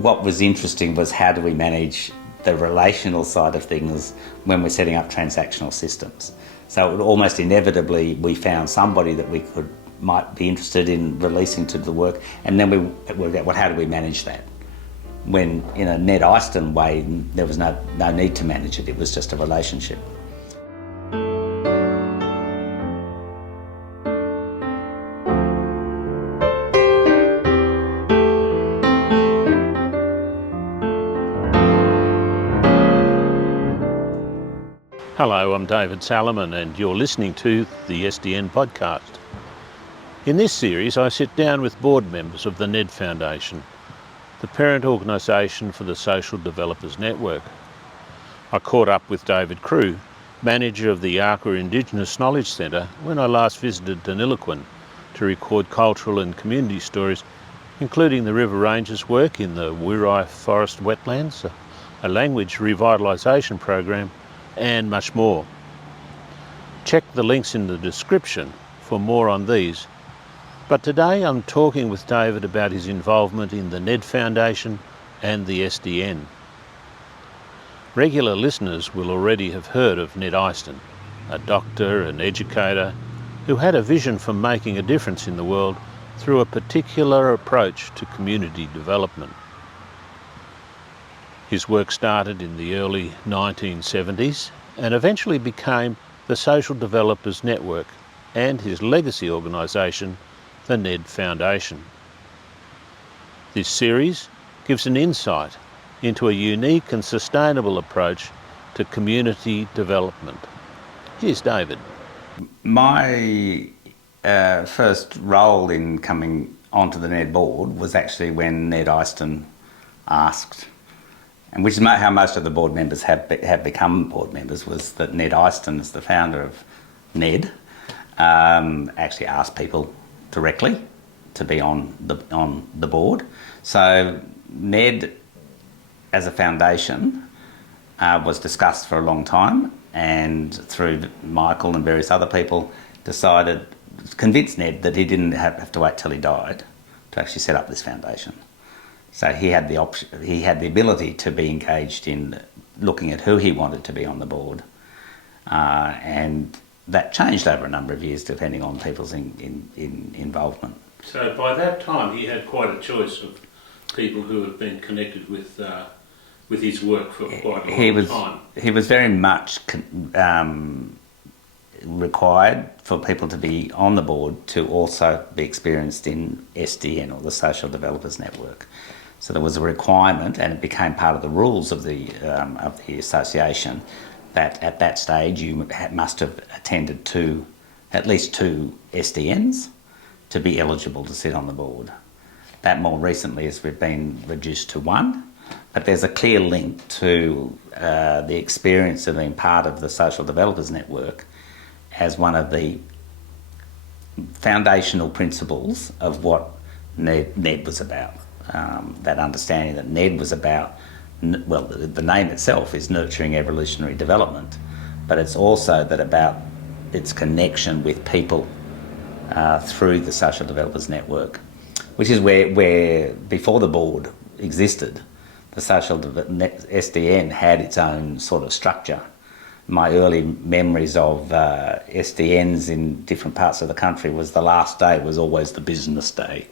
what was interesting was how do we manage the relational side of things when we're setting up transactional systems. So it would almost inevitably we found somebody that we might be interested in releasing to the work, and then we worked out, well, how do we manage that? When in a Ned Iceton way, there was no need to manage it, it was just a relationship. Hello, I'm David Salomon and you're listening to the SDN podcast. In this series I sit down with board members of the NED Foundation, the parent organisation for the Social Developers Network. I caught up with David Crew, manager of the Arca Indigenous Knowledge Centre, when I last visited Deniliquin to record cultural and community stories, including the River Rangers' work in the Wirai Forest wetlands, a language revitalisation program, and much more. Check the links in the description for more on these. But today I'm talking with David about his involvement in the NED Foundation and the SDN. Regular listeners will already have heard of Ned Iceton, a doctor and educator who had a vision for making a difference in the world through a particular approach to community development. His work started in the early 1970s and eventually became the Social Developers Network and his legacy organisation, the NED Foundation. This series gives an insight into a unique and sustainable approach to community development. Here's David. My first role in coming onto the NED board was actually when Ned Iceton asked, and which is how most of the board members have become board members, was that Ned Iceton, as the founder of NED, actually asked people directly to be on the board. So NED as a foundation was discussed for a long time, and through Michael and various other people convinced Ned that he didn't have to wait till he died to actually set up this foundation. So he had the ability to be engaged in looking at who he wanted to be on the board, and that changed over a number of years depending on people's involvement. So by that time he had quite a choice of people who have been connected with his work for quite a long time. He was very much required for people to be on the board to also be experienced in SDN, or the Social Developers Network. So there was a requirement, and it became part of the rules of the association, that at that stage you must have attended at least two SDNs to be eligible to sit on the board. That more recently has been reduced to one, but there's a clear link to the experience of being part of the Social Developers Network as one of the foundational principles of what NED was about. That understanding that NED was about, well, the name itself is Nurturing Evolutionary Development, but it's also about its connection with people through the Social Developers Network, which is where before the board existed, the SDN had its own sort of structure. My early memories of SDNs in different parts of the country was the last day was always the business day,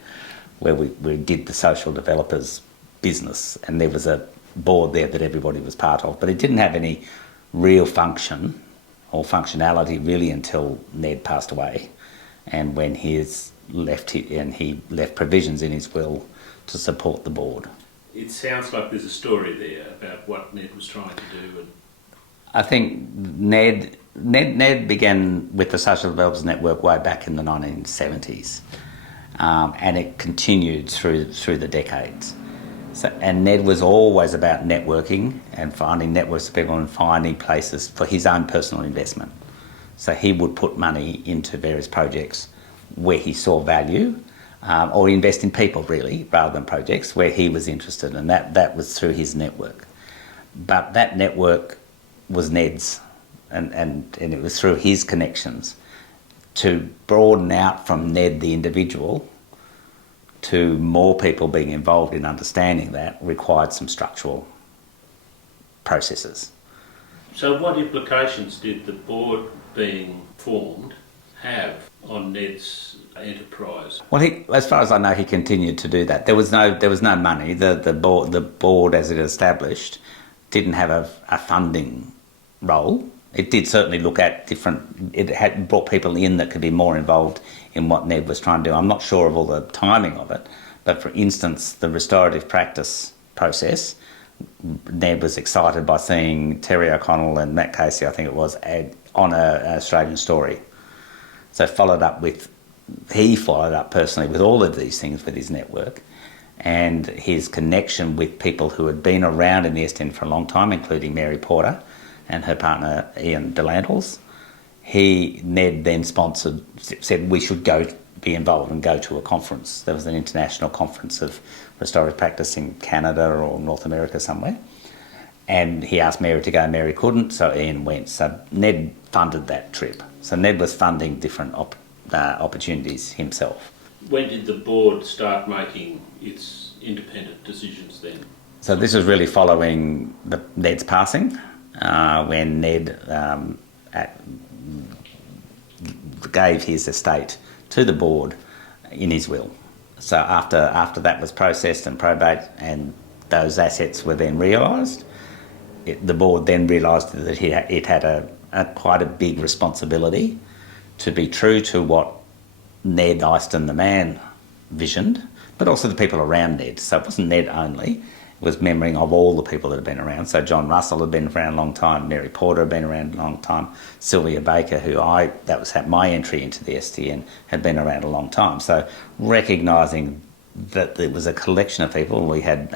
where we did the social developers business, and there was a board there that everybody was part of, but it didn't have any real function or functionality really until Ned passed away, and when he left provisions in his will to support the board. It sounds like there's a story there about what Ned was trying to do. I think Ned began with the Social Developers Network way back in the 1970s. And it continued through the decades. And Ned was always about networking and finding networks of people and finding places for his own personal investment. So he would put money into various projects where he saw value, or invest in people really, rather than projects where he was interested, and that was through his network. But that network was Ned's, and it was through his connections to broaden out from Ned the individual to more people being involved in understanding that required some structural processes. So what implications did the board being formed have on Ned's enterprise? Well, as far as I know, he continued to do that. There was no money. The board, as it established, didn't have a funding role. It did certainly look at different. It had brought people in that could be more involved in what Ned was trying to do. I'm not sure of all the timing of it, but for instance, the restorative practice process, Ned was excited by seeing Terry O'Connell and Matt Casey, I think it was, on an Australian Story. So he followed up personally with all of these things with his network, and his connection with people who had been around in the SDN for a long time, including Mary Porter and her partner Ian Delantles. Ned then said we should be involved and go to a conference. There was an international conference of restorative practice in Canada or North America somewhere. And he asked Mary to go, Mary couldn't, so Ian went. So Ned funded that trip. So Ned was funding different opportunities himself. When did the board start making its independent decisions then? So this was really following Ned's passing, when Ned gave his estate to the board in his will. So after that was processed and probate and those assets were then realised, the board then realised that it had quite a big responsibility to be true to what Ned Iceton, the man, visioned, but also the people around Ned. So it wasn't Ned only, it was remembering of all the people that had been around. So John Russell had been around a long time, Mary Porter had been around a long time, Sylvia Baker, that was my entry into the STN, had been around a long time. So recognising that there was a collection of people, we had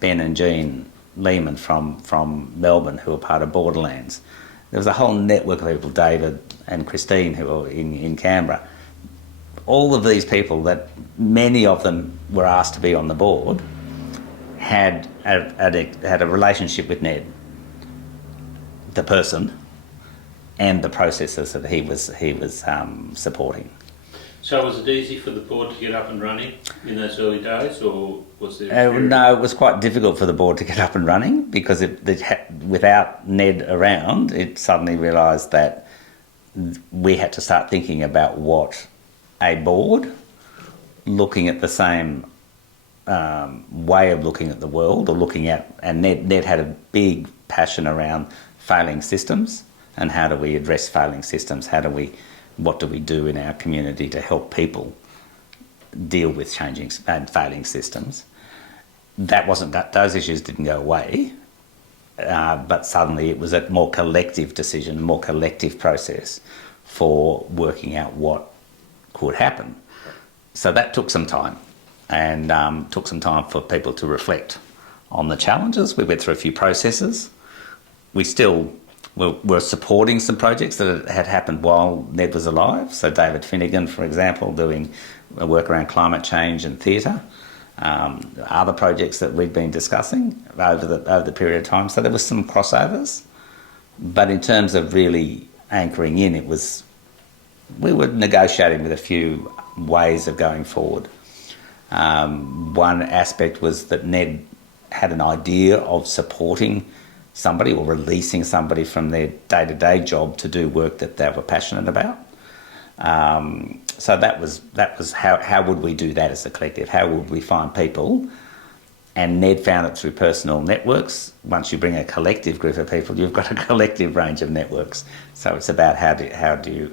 Ben and Jean Lehman from Melbourne who were part of Borderlands. There was a whole network of people, David and Christine, who were in Canberra. All of these people, that many of them were asked to be on the board, had a relationship with Ned, the person, and the processes that he was supporting. So was it easy for the board to get up and running in those early days, or was there? No, it was quite difficult for the board to get up and running because without Ned around, it suddenly realised that we had to start thinking about what a board looking at the same way of looking at the world or looking at, and Ned had a big passion around failing systems and how do we address failing systems, what do we do in our community to help people deal with changing and failing systems. Those issues didn't go away, but suddenly it was a more collective decision, more collective process for working out what could happen. So that took some time, and took some time for people to reflect on the challenges. We went through a few processes. We still were supporting some projects that had happened while Ned was alive. So David Finnegan, for example, doing work around climate change and theatre. Other projects that we'd been discussing over the period of time. So there was some crossovers. But in terms of really anchoring in, we were negotiating with a few ways of going forward. One aspect was that Ned had an idea of supporting somebody or releasing somebody from their day-to-day job to do work that they were passionate about. So that was how would we do that as a collective? How would we find people? And Ned found it through personal networks. Once you bring a collective group of people, you've got a collective range of networks. So it's about how do you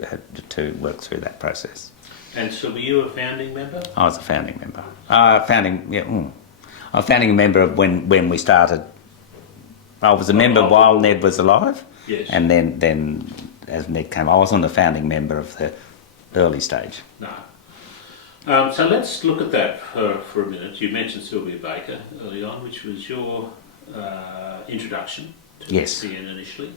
work through that process. And so were you a founding member? I was a founding member. I was a founding member of when we started. I was a member while Ned was alive. Yes. And then as Ned came, I wasn't a founding member of the early stage. No. So let's look at that for a minute. You mentioned Sylvia Baker early on, which was your introduction to Yes. SDN initially.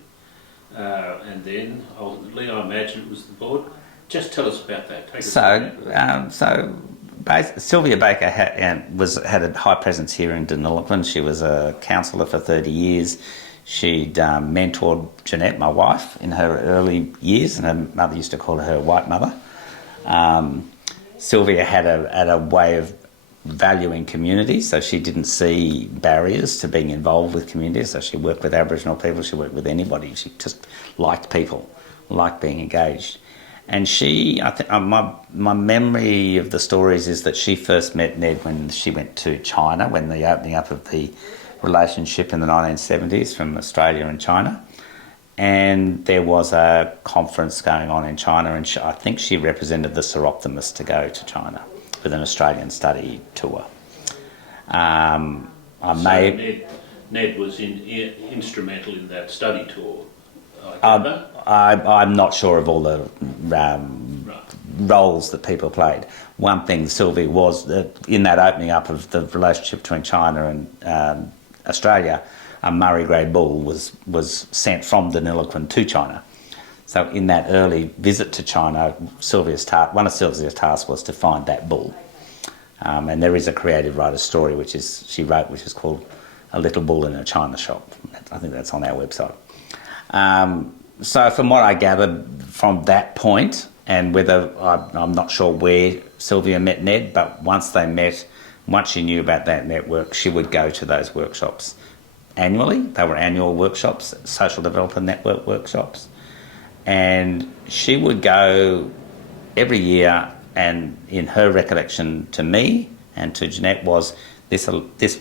And then ultimately, I imagine it was the board. Just tell us about that. Take us through that. Sylvia Baker had a high presence here in Deniliquin. She was a counsellor for 30 years. She'd mentored Jeanette, my wife, in her early years, and her mother used to call her white mother. Sylvia had a way of valuing community, so she didn't see barriers to being involved with community. So she worked with Aboriginal people, she worked with anybody. She just liked people, liked being engaged. And she, I think, my memory of the stories is that she first met Ned when she went to China, when the opening up of the relationship in the 1970s from Australia and China. And there was a conference going on in China, and I think she represented the Seroptimists to go to China with an Australian study tour. Ned was instrumental in that study tour. I'm not sure of all the roles that people played. One thing, Sylvia, was that in that opening up of the relationship between China and Australia, a Murray grey bull was sent from Deniliquin to China. So in that early visit to China, one of Sylvia's tasks was to find that bull. And there is a creative writer's story which is called A Little Bull in a China Shop. I think that's on our website. So from what I gathered from that point, and whether I'm not sure where Sylvia met Ned, but once they met, once she knew about that network, she would go to those workshops annually. They were annual workshops, social development network workshops. And she would go every year, and in her recollection to me and to Jeanette was this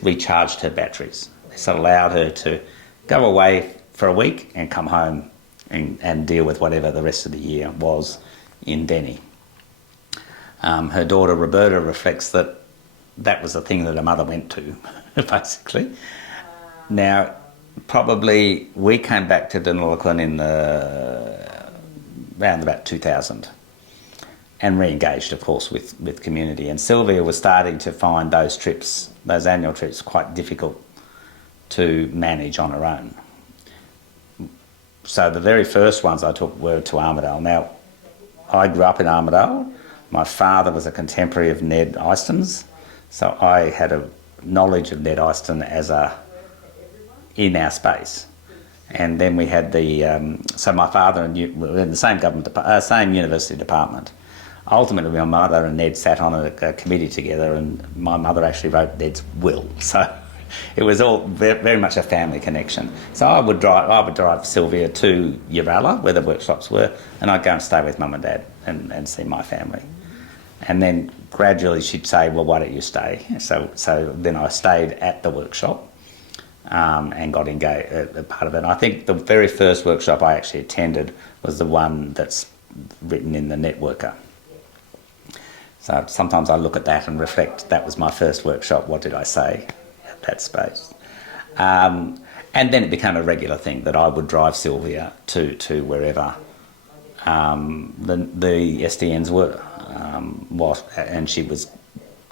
recharged her batteries. This allowed her to go away for a week and come home and deal with whatever the rest of the year was in Denny. Her daughter Roberta reflects that was the thing that her mother went to, basically. Now, probably we came back to Deniliquin in around about 2000 and re-engaged, of course, with community. And Sylvia was starting to find those annual trips, quite difficult to manage on her own. So the very first ones I took were to Armidale. Now, I grew up in Armidale. My father was a contemporary of Ned Iceton's, so I had a knowledge of Ned Iceton in our space. And then we had so my father were in the same same university department. Ultimately, my mother and Ned sat on a committee together, and my mother actually wrote Ned's will. So it was all very much a family connection. So I would drive Sylvia to Uralla, where the workshops were, and I'd go and stay with Mum and Dad and see my family. And then gradually she'd say, well, why don't you stay? So then I stayed at the workshop and got engaged, part of it. And I think the very first workshop I actually attended was the one that's written in the Networker. So sometimes I look at that and reflect, that was my first workshop, what did I say at that space? And then it became a regular thing that I would drive Sylvia to wherever the SDNs were, and she was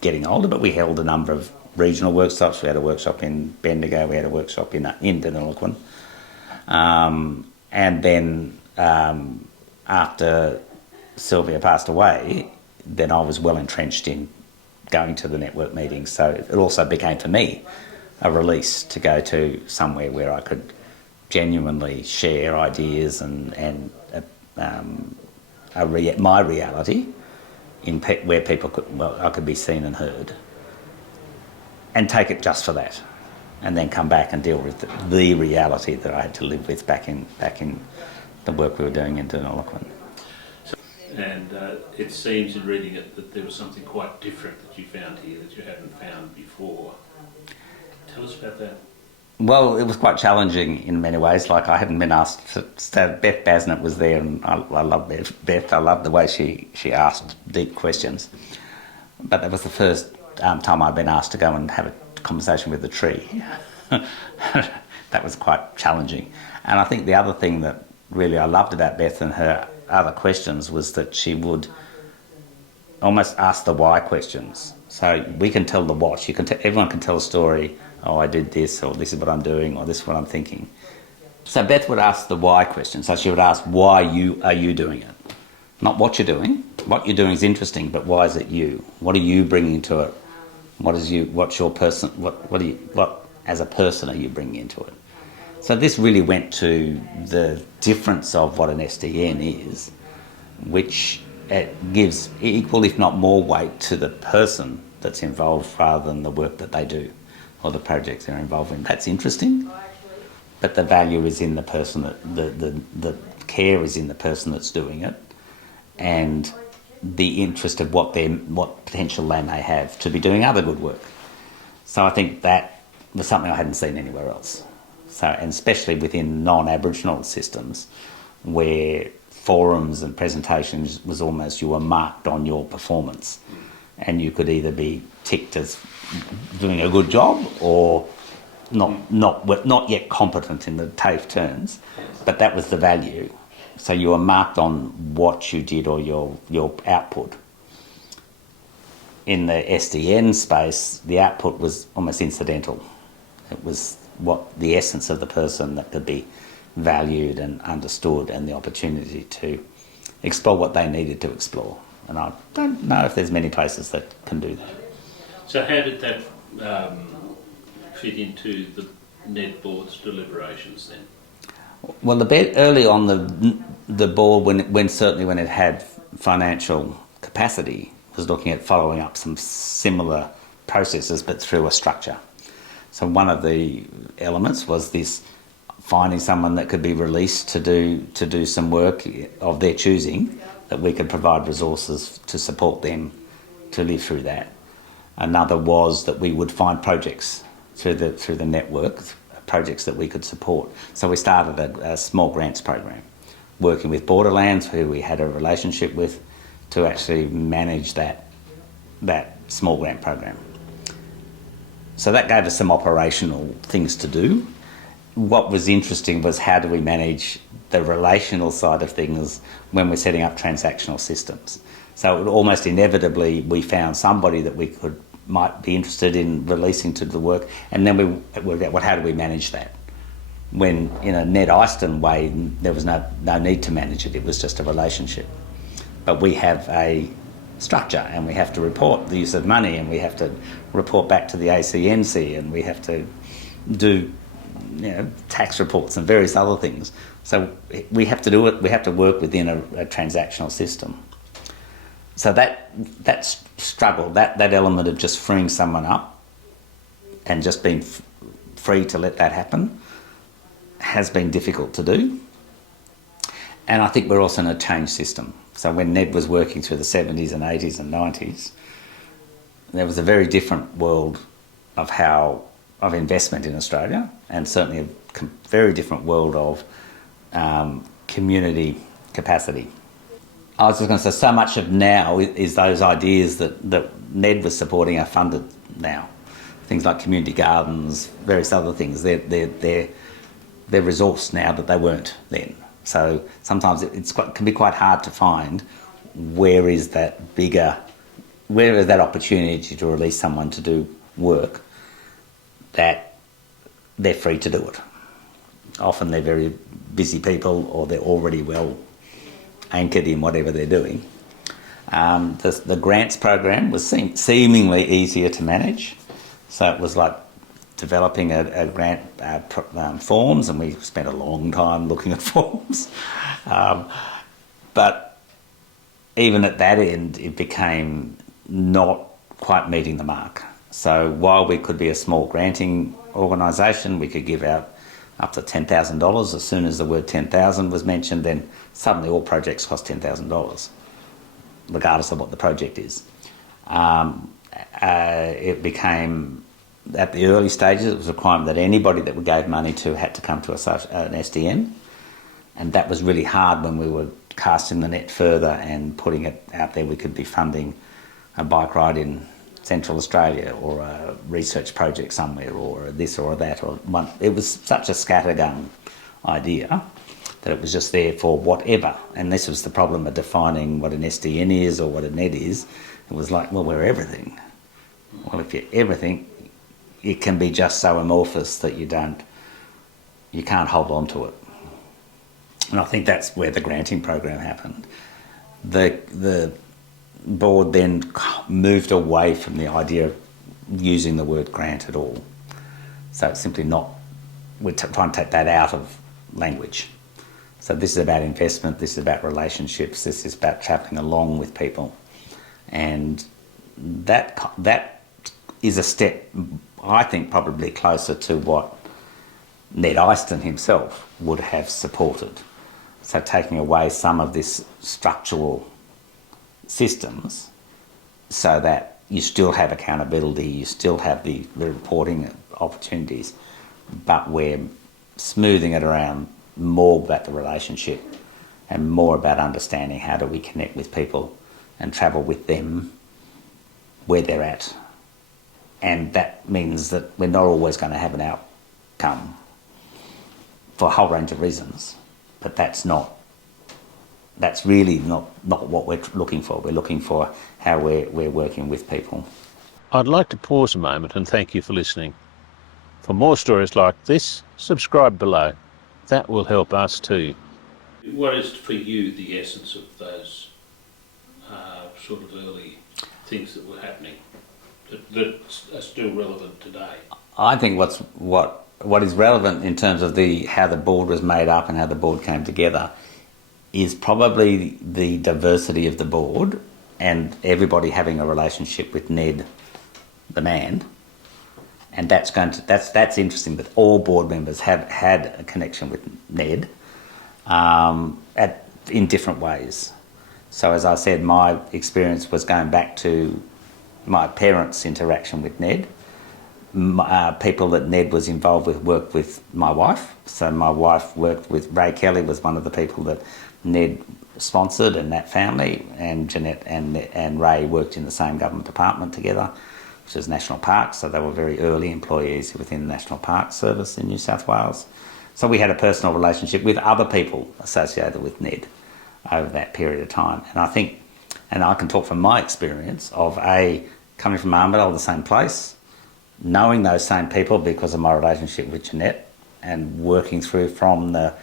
getting older, but we held a number of regional workshops. We had a workshop in Bendigo, we had a workshop in Deniliquin. And then after Sylvia passed away, then I was well entrenched in going to the network meetings. So it also became for me a release to go to somewhere where I could genuinely share ideas and my reality where people I could be seen and heard, and take it just for that, and then come back and deal with the reality that I had to live with back in the work we were doing in Deniliquin. And it seems in reading it that there was something quite different that you found here that you hadn't found before. Tell us about that. Well, it was quite challenging in many ways. Like, I hadn't been asked to stay. Beth Basnett was there, and I love Beth. I love the way she asked deep questions. But that was the first time I'd been asked to go and have a conversation with the tree. That was quite challenging. And I think the other thing that really I loved about Beth and her other questions was that she would almost ask the why questions. So we can tell the what. Everyone can tell a story. Oh, I did this, or this is what I'm doing, or this is what I'm thinking. So Beth would ask the why question. So she would ask, why are you doing it? Not what you're doing. What you're doing is interesting, but why is it you? What are you bringing to it? What's your person? What as a person are you bringing into it? So this really went to the difference of what an SDN is, which gives equal, if not more, weight to the person that's involved rather than the work that they do or the projects they're involved in. That's interesting, but the value is in the person the care is in the person that's doing it, and the interest of what potential they may have to be doing other good work. So I think that was something I hadn't seen anywhere else. So, and especially within non-Aboriginal systems, where forums and presentations was almost, you were marked on your performance, and you could either be ticked as doing a good job or not yet competent in the TAFE terms, but that was the value. So you were marked on what you did or your output. In the SDN space, the output was almost incidental. It was what the essence of the person that could be valued and understood, and the opportunity to explore what they needed to explore. And I don't know if there's many places that can do that. So how did that fit into the NED board's deliberations then? Well, early on the board, when certainly when it had financial capacity, was looking at following up some similar processes but through a structure. So one of the elements was this, finding someone that could be released to do some work of their choosing, that we could provide resources to support them to live through that. Another was that we would find projects through the network, projects that we could support. So we started a small grants program, working with Borderlands, who we had a relationship with, to actually manage that small grant program. So that gave us some operational things to do. What was interesting was, how do we manage the relational side of things when we're setting up transactional systems? So it almost inevitably, we found somebody that we might be interested in releasing to the work, and then we worked out, how do we manage that? When in a Ned Iceton way, there was no need to manage it, it was just a relationship. But we have a structure, and we have to report the use of money, and we have to report back to the ACNC, and we have to do tax reports and various other things. So we have to do it, we have to work within a transactional system. So that struggle, that element of just freeing someone up and just being free to let that happen, has been difficult to do. And I think we're also in a change system. So when Ned was working through the 70s and 80s and 90s, there was a very different world of investment in Australia, and certainly a very different world of community capacity. I was just going to say, so much of now is those ideas that Ned was supporting are funded now. Things like community gardens, various other things, they're resourced now that they weren't then. So sometimes it can be quite hard to find where is that opportunity to release someone to do work that they're free to do it. Often they're very busy people, or they're already well anchored in whatever they're doing. The grants program was seemingly easier to manage. So it was like developing a grant forms, and we spent a long time looking at forms. But even at that end, it became not quite meeting the mark. So while we could be a small granting organisation, we could give out up to $10,000. As soon as the word 10,000 was mentioned, then suddenly all projects cost $10,000, regardless of what the project is. It became, at the early stages, it was a requirement that anybody that we gave money to had to come to an SDN, and that was really hard when we were casting the net further and putting it out there. We could be funding a bike ride in Central Australia, or a research project somewhere, or this or that, or one. It was such a scattergun idea that it was just there for whatever. And this was the problem of defining what an SDN is or what a NED is. It was like, well, we're everything. Well, if you're everything, it can be just so amorphous that you can't hold on to it. And I think that's where the granting program happened. The board then moved away from the idea of using the word grant at all. So it's simply not, we're trying to take that out of language. So this is about investment, this is about relationships, this is about travelling along with people. And that is a step, I think, probably closer to what Ned Iceton himself would have supported. So taking away some of this structural systems so that you still have accountability, you still have the reporting opportunities, but we're smoothing it around more about the relationship and more about understanding how do we connect with people and travel with them where they're at. And that means that we're not always going to have an outcome for a whole range of reasons, but that's really not what we're looking for. We're looking for how we're working with people. I'd like to pause a moment and thank you for listening. For more stories like this, subscribe below. That will help us too. What is for you the essence of those sort of early things that were happening that are still relevant today? I think what is relevant in terms of how the board was made up and how the board came together is probably the diversity of the board and everybody having a relationship with Ned, the man. And that's interesting that all board members have had a connection with Ned in different ways. So as I said, my experience was going back to my parents' interaction with Ned. People that Ned was involved with worked with my wife. So my wife worked with Ray Kelly, was one of the people that Ned sponsored and that family, and Jeanette and Ray worked in the same government department together, which is National Parks, so they were very early employees within the National Parks Service in New South Wales. So we had a personal relationship with other people associated with Ned over that period of time. And I think, and I can talk from my experience of coming from Armidale, the same place, knowing those same people because of my relationship with Jeanette and working through from the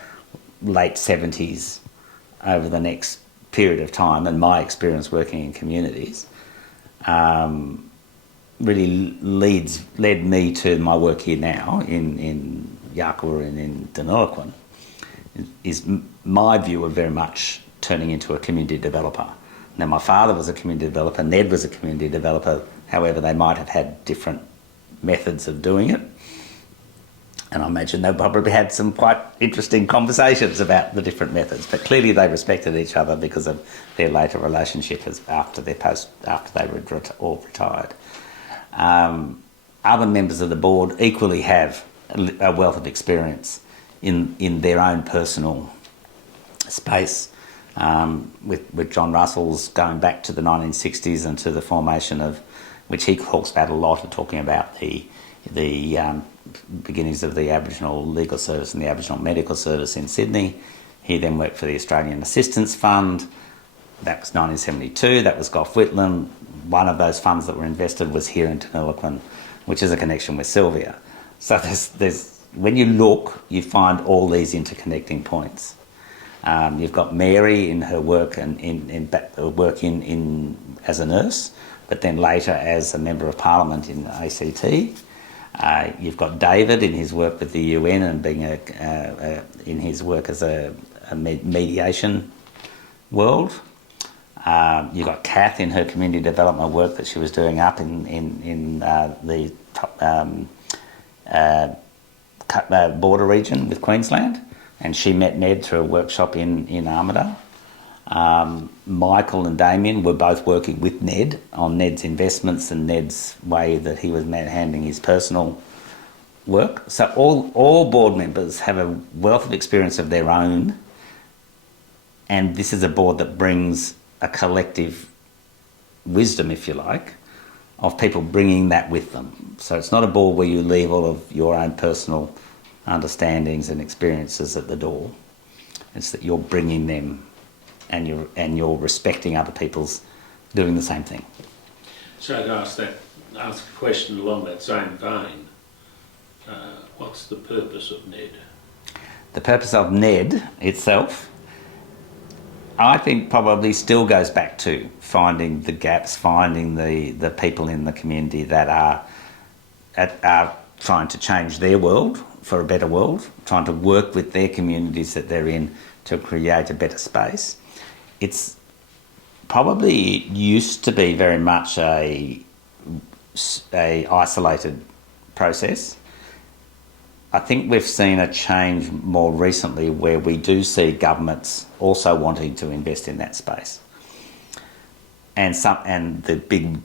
late 70s over the next period of time and my experience working in communities really led me to my work here now in Yarkwa and in Deniliquin, is my view of very much turning into a community developer. Now, my father was a community developer, Ned was a community developer, however, they might have had different methods of doing it. And I imagine they probably had some quite interesting conversations about the different methods, but clearly they respected each other because of their later relationship after they were all retired. Other members of the board equally have a wealth of experience in their own personal space, with John Russell's going back to the 1960s and to the formation of, which he talks about a lot, of talking about the beginnings of the Aboriginal Legal Service and the Aboriginal Medical Service in Sydney. He then worked for the Australian Assistance Fund. That was 1972. That was Gough Whitlam. One of those funds that were invested was here in Deniliquin, which is a connection with Sylvia. So there's when you look, you find all these interconnecting points. You've got Mary in her work and in as a nurse, but then later as a member of Parliament in ACT. You've got David in his work with the UN and being in his work as a mediation world. You've got Kath in her community development work that she was doing up in the border region with Queensland, and she met Ned through a workshop in Armidale. Michael and Damien were both working with Ned on Ned's investments and Ned's way that he was handling his personal work. So all board members have a wealth of experience of their own, and this is a board that brings a collective wisdom, if you like, of people bringing that with them. So it's not a board where you leave all of your own personal understandings and experiences at the door. It's that you're bringing them and you're respecting other people's doing the same thing. So to ask a question along that same vein, what's the purpose of NED? The purpose of NED itself, I think, probably still goes back to finding the gaps, finding the people in the community that are trying to change their world for a better world, trying to work with their communities that they're in to create a better space. It's Probably it used to be very much a isolated process. I think we've seen a change more recently where we do see governments also wanting to invest in that space. And the big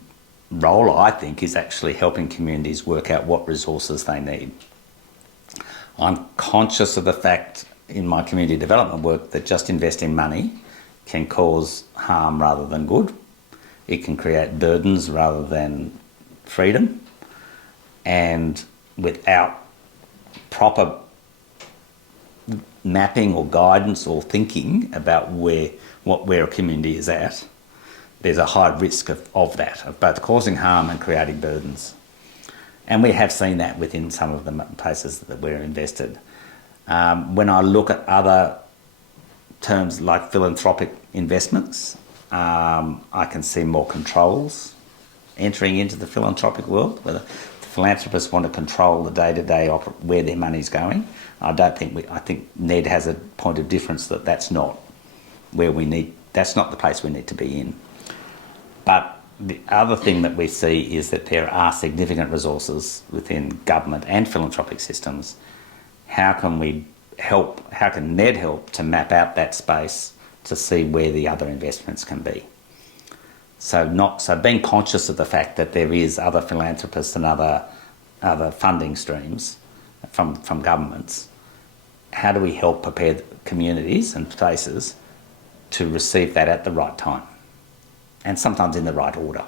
role, I think, is actually helping communities work out what resources they need. I'm conscious of the fact in my community development work that just investing money can cause harm rather than good. It can create burdens rather than freedom. And without proper mapping or guidance or thinking about where a community is at, there's a high risk of that, of both causing harm and creating burdens. And we have seen that within some of the places that we're invested. When I look at other terms like philanthropic investments, I can see more controls entering into the philanthropic world, whether the philanthropists want to control the day-to-day where their money's going. I think NED has a point of difference that's not that's not the place we need to be in. But the other thing that we see is that there are significant resources within government and philanthropic systems. How can NED help to map out that space to see where the other investments can be? So being conscious of the fact that there is other philanthropists and other funding streams from governments, how do we help prepare communities and places to receive that at the right time? And sometimes in the right order.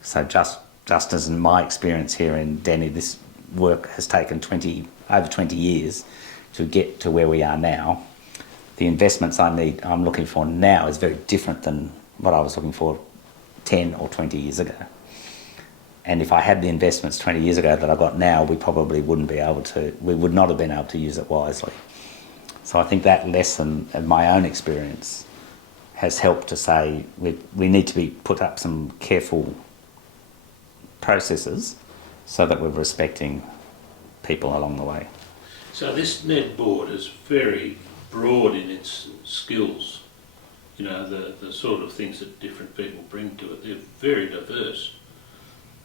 So just as in my experience here in Denny, this work has taken over 20 years to get to where we are now. The investments I'm looking for now is very different than what I was looking for 10 or 20 years ago. And if I had the investments 20 years ago that I got now, we would not have been able to use it wisely. So I think that lesson of my own experience has helped to say we need to put up some careful processes so that we're respecting people along the way. So this NED board is very broad in its skills. You know, the sort of things that different people bring to it, they're very diverse.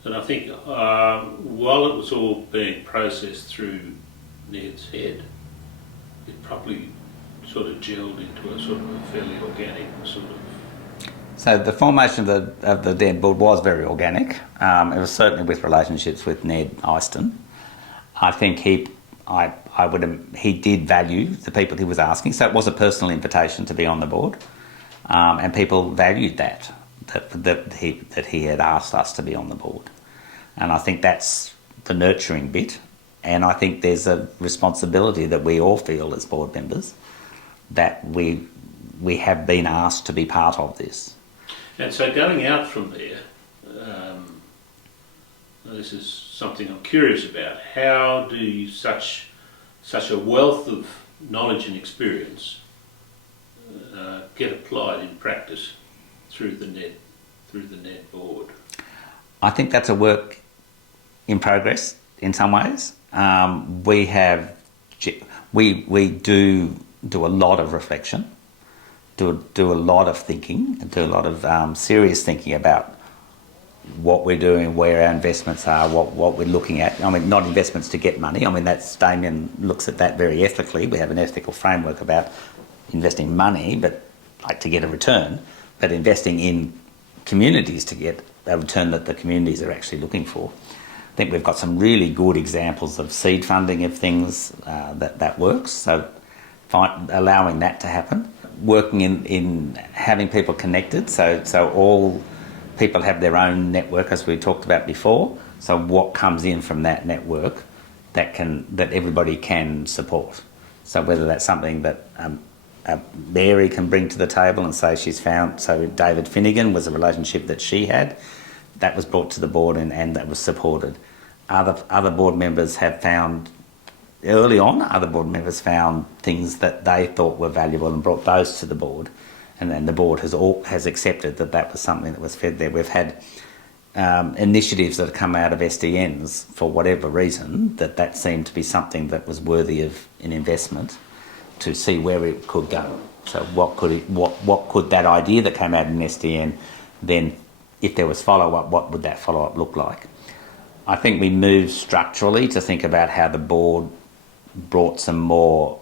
And I think while it was all being processed through Ned's head, it probably sort of gelled into a sort of a fairly organic sort of... So the formation of the NED board was very organic. It was certainly with relationships with Ned Iceton. I think he did value the people he was asking, so it was a personal invitation to be on the board, and people valued that he had asked us to be on the board. And I think that's the nurturing bit, and I think there's a responsibility that we all feel as board members that we have been asked to be part of this. And so going out from there, this is something I'm curious about. How do such a wealth of knowledge and experience get applied in practice through the NED board? I think that's a work in progress in some ways. We do a lot of reflection, do a lot of thinking, and do a lot of serious thinking about what we're doing, where our investments are, what we're looking at. I mean, not investments to get money. I mean, Damien looks at that very ethically. We have an ethical framework about investing money, but like to get a return, but investing in communities to get a return that the communities are actually looking for. I think we've got some really good examples of seed funding of things that works. So allowing that to happen, working in having people connected, so all people have their own network, as we talked about before. So what comes in from that network that everybody can support. So whether that's something that Mary can bring to the table and say she's found. So David Finnegan was a relationship that she had that was brought to the board and that was supported. Other board members have found early on. Other board members found things that they thought were valuable and brought those to the board. And then the board has accepted that was something that was fed there. We've had initiatives that have come out of SDNs for whatever reason that seemed to be something that was worthy of an investment to see where it could go. So what could that idea that came out in SDN then, if there was follow-up, what would that follow-up look like? I think we moved structurally to think about how the board brought some more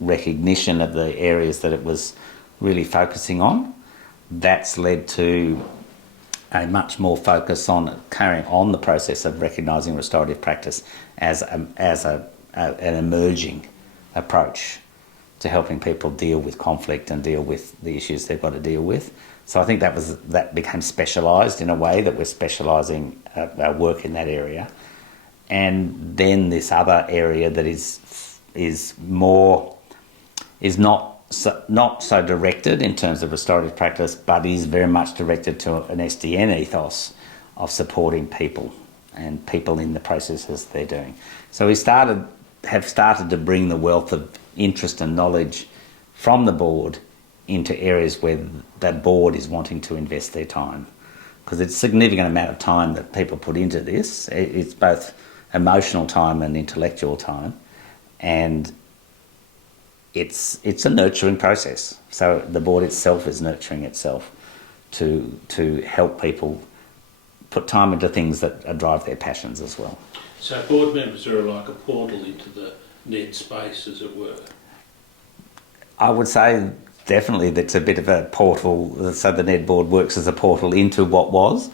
recognition of the areas that it was really focusing on. That's led to a much more focus on carrying on the process of recognising restorative practice as an emerging approach to helping people deal with conflict and deal with the issues they've got to deal with. So I think that became specialised in a way, that we're specialising our work in that area. And then this other area that is not so directed in terms of restorative practice, but is very much directed to an SDN ethos of supporting people and people in the processes they're doing. So we have started to bring the wealth of interest and knowledge from the board into areas where the board is wanting to invest their time, because it's a significant amount of time that people put into this. It's both emotional time and intellectual time, and it's a nurturing process. So the board itself is nurturing itself to help people put time into things that drive their passions as well. So board members are like a portal into the NED space, as it were? I would say definitely that's a bit of a portal. So the NED board works as a portal into what was,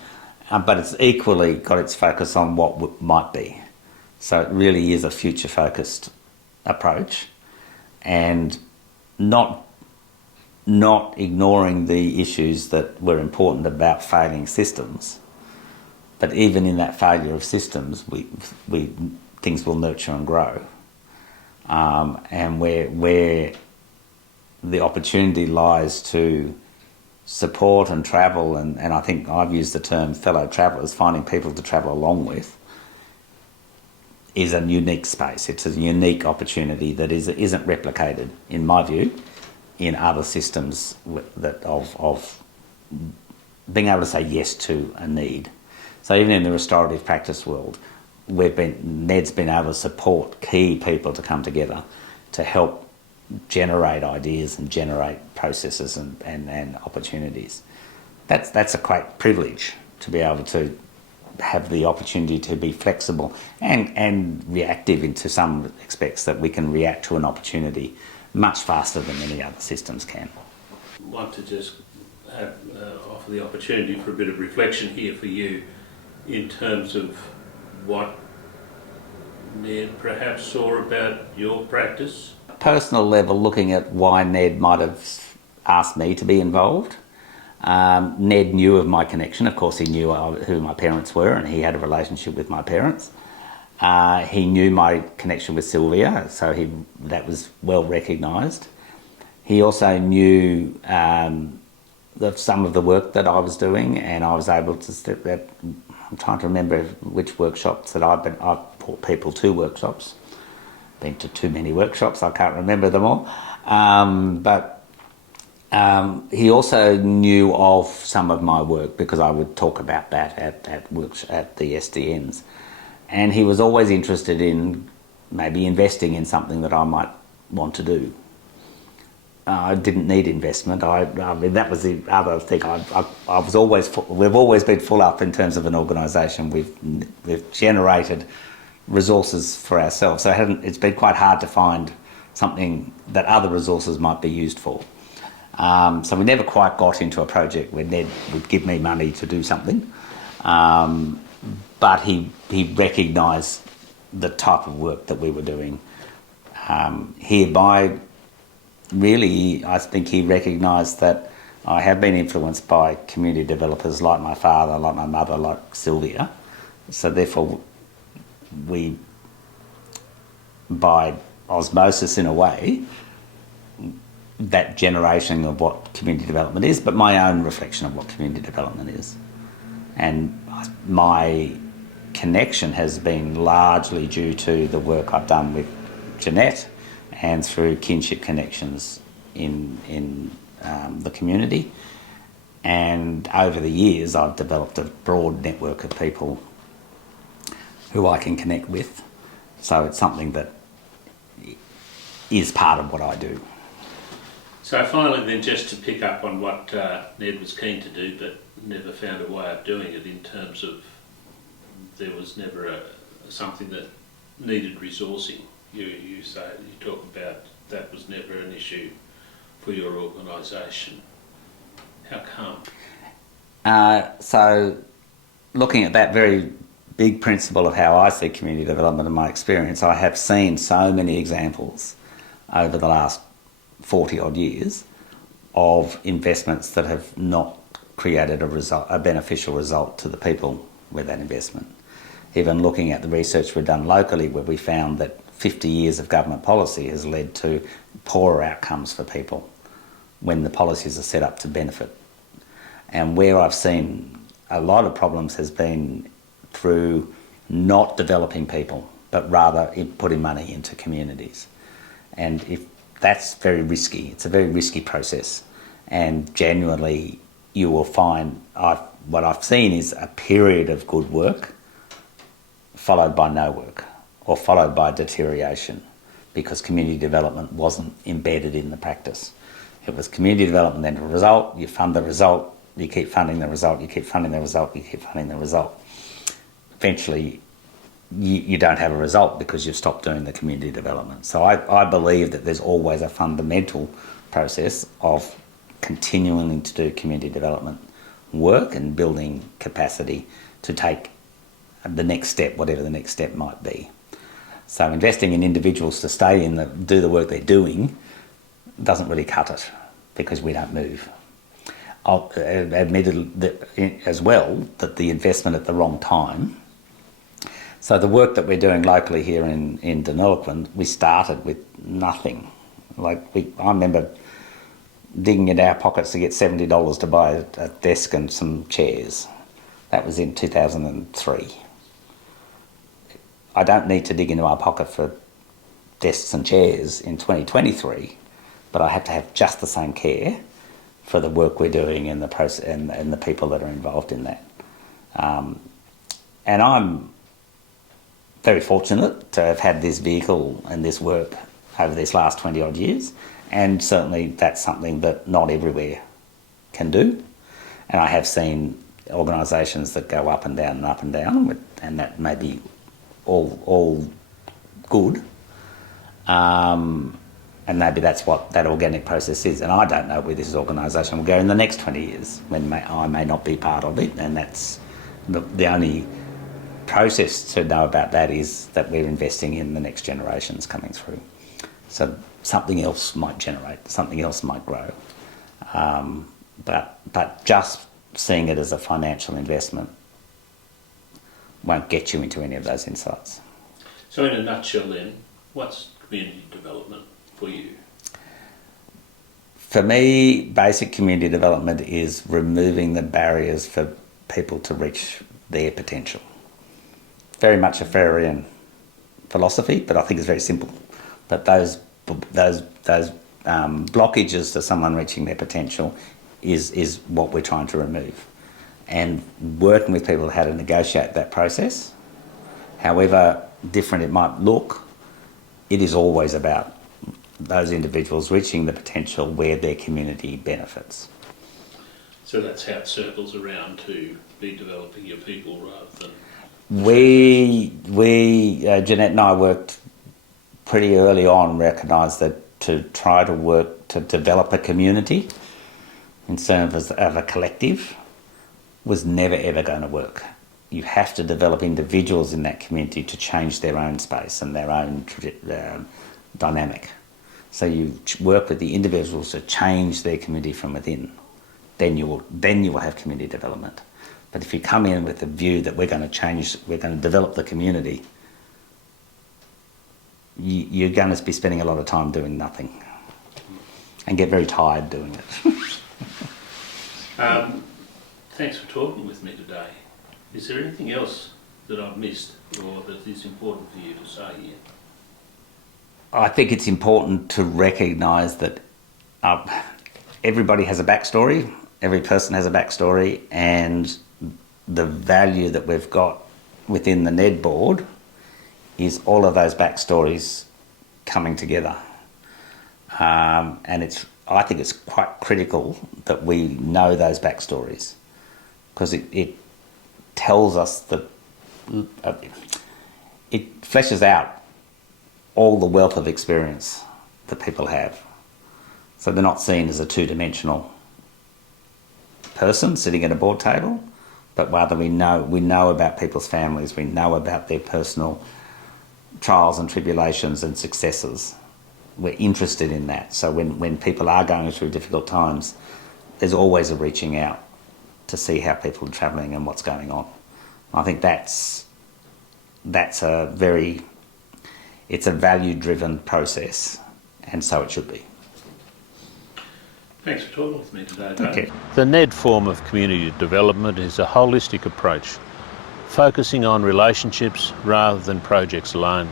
but it's equally got its focus on what might be. So it really is a future-focused approach, and not ignoring the issues that were important about failing systems. But even in that failure of systems, things will nurture and grow. And where the opportunity lies to support and travel, and I think I've used the term fellow travellers, finding people to travel along with, is a unique space. It's a unique opportunity that isn't replicated, in my view, in other systems of being able to say yes to a need. So even in the restorative practice world, NED's been able to support key people to come together to help generate ideas and generate processes and opportunities. That's a great privilege, to be able to have the opportunity to be flexible and reactive into some aspects, that we can react to an opportunity much faster than many other systems can. I want to just offer the opportunity for a bit of reflection here for you in terms of what Ned perhaps saw about your practice. Personal level, looking at why Ned might have asked me to be involved. Ned knew of my connection. Of course, he knew who my parents were, and he had a relationship with my parents. He knew my connection with Sylvia, so that was well recognised. He also knew some of the work that I was doing, and I was able to I'm trying to remember which workshops that I've brought people to workshops. Been to too many workshops, I can't remember them all. But he also knew of some of my work, because I would talk about that at the SDNs. And he was always interested in maybe investing in something that I might want to do. I didn't need investment. I mean, that was the other thing. I was always we've always been full up in terms of an organisation. We've generated resources for ourselves, so it's been quite hard to find something that other resources might be used for. So we never quite got into a project where Ned would give me money to do something, but he recognised the type of work that we were doing. Hereby, really, I think he recognised that I have been influenced by community developers like my father, like my mother, like Sylvia. So therefore, we, by osmosis in a way, that generation of what community development is, but my own reflection of what community development is. And my connection has been largely due to the work I've done with Jeanette and through kinship connections in the community. And over the years, I've developed a broad network of people who I can connect with. So it's something that is part of what I do. So finally then, just to pick up on what Ned was keen to do but never found a way of doing it, in terms of there was never something that needed resourcing. You talk about that was never an issue for your organisation. How come? So looking at that very big principle of how I see community development in my experience, I have seen so many examples over the last 40 odd years of investments that have not created a beneficial result to the people with that investment. Even looking at the research we've done locally, where we found that 50 years of government policy has led to poorer outcomes for people when the policies are set up to benefit. And where I've seen a lot of problems has been through not developing people, but rather putting money into communities. And if that's very risky, it's a very risky process. And genuinely, you will find what I've seen is a period of good work followed by no work, or followed by deterioration, because community development wasn't embedded in the practice. It was community development, then a result, you fund the result, you keep funding the result, you keep funding the result, you keep funding the result. Eventually, you don't have a result because you've stopped doing the community development. So I believe that there's always a fundamental process of continuing to do community development work and building capacity to take the next step, whatever the next step might be. So investing in individuals to stay do the work they're doing doesn't really cut it, because we don't move. I'll admit as well that the investment at the wrong time. So the work that we're doing locally here in Deniliquin, we started with nothing. I remember digging into our pockets to get $70 to buy a desk and some chairs. That was in 2003. I don't need to dig into my pocket for desks and chairs in 2023, but I have to have just the same care for the work we're doing and the process and the people that are involved in that. And I'm very fortunate to have had this vehicle and this work over these last 20 odd years, and certainly that's something that not everywhere can do. And I have seen organisations that go up and down, and that may be all good. And maybe that's what that organic process is. And I don't know where this organisation will go in the next 20 years, when I may not be part of it. And that's the only process to know about that, is that we're investing in the next generations coming through. So something else might generate, something else might grow. But just seeing it as a financial investment won't get you into any of those insights. So in a nutshell then, what's community development for you? For me, basic community development is removing the barriers for people to reach their potential. Very much a Ferrian philosophy, but I think it's very simple. But those blockages to someone reaching their potential is what we're trying to remove. And working with people how to negotiate that process, however different it might look, it is always about those individuals reaching the potential where their community benefits. So that's how it circles around to be developing your people rather than... Jeanette and I worked pretty early on, recognised that to try to work to develop a community in terms of a collective was never ever going to work. You have to develop individuals in that community to change their own space and their own dynamic. So you work with the individuals to change their community from within. Then you will have community development. But if you come in with the view that we're going to develop the community, you're going to be spending a lot of time doing nothing and get very tired doing it. Thanks for talking with me today. Is there anything else that I've missed or that is important for you to say here? I think it's important to recognise that everybody has a backstory, every person has a backstory, and the value that we've got within the NED board is all of those backstories coming together. And I think it's quite critical that we know those backstories, because it tells us that it fleshes out all the wealth of experience that people have. So they're not seen as a two-dimensional person sitting at a board table, but rather we know about people's families, we know about their personal trials and tribulations and successes. We're interested in that. So when people are going through difficult times, there's always a reaching out to see how people are travelling and what's going on. I think it's a value-driven process, and so it should be. Thanks for talking with me today, Dave. Okay. The NED form of community development is a holistic approach, focusing on relationships rather than projects alone.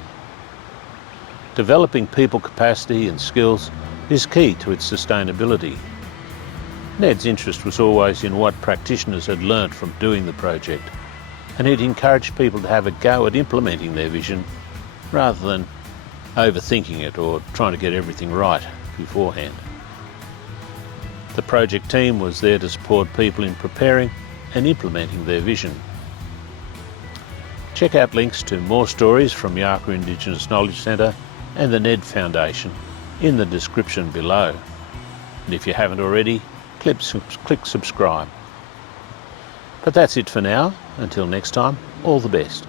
Developing people capacity and skills is key to its sustainability. NED's interest was always in what practitioners had learnt from doing the project, and it encouraged people to have a go at implementing their vision rather than overthinking it or trying to get everything right beforehand. The project team was there to support people in preparing and implementing their vision. Check out links to more stories from Yarka Indigenous Knowledge Centre and the NED Foundation in the description below. And if you haven't already, click subscribe. But that's it for now. Until next time, all the best.